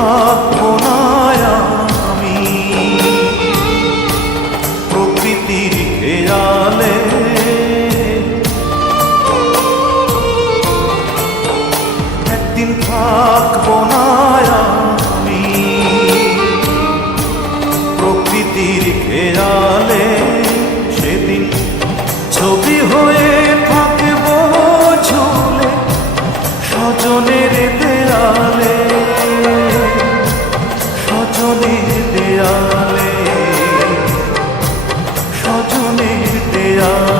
ভাবনায় আমি প্রকৃতির খেয়ালে একদিন ভাব দেয়ালে স্বজনের দেয়ালে।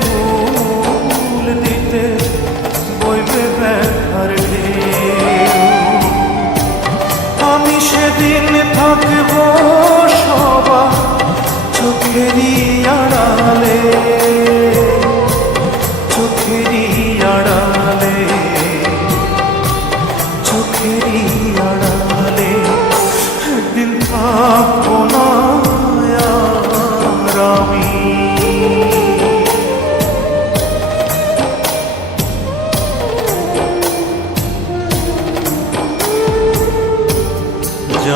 সেদিন থাকব সবা চোখেরই আড়ালে চোখেরই আড়ালে চোখেরই আড়ালে। একদিন থাকব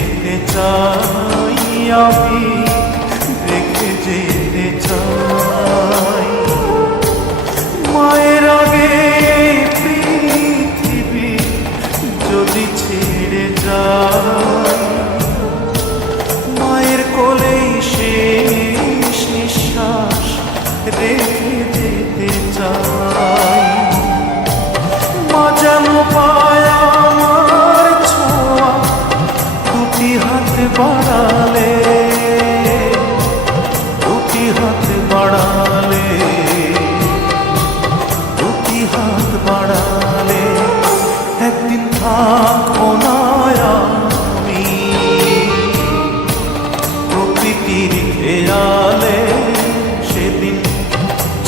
যেতে চাই আমি দেখে যেতে চাই। মায়ের আমি প্রকৃতির খেয়ালে সেদিন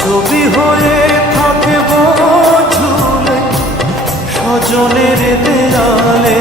ছবি হয়ে থাকব ঝুলে স্বজনের দেয়ালে।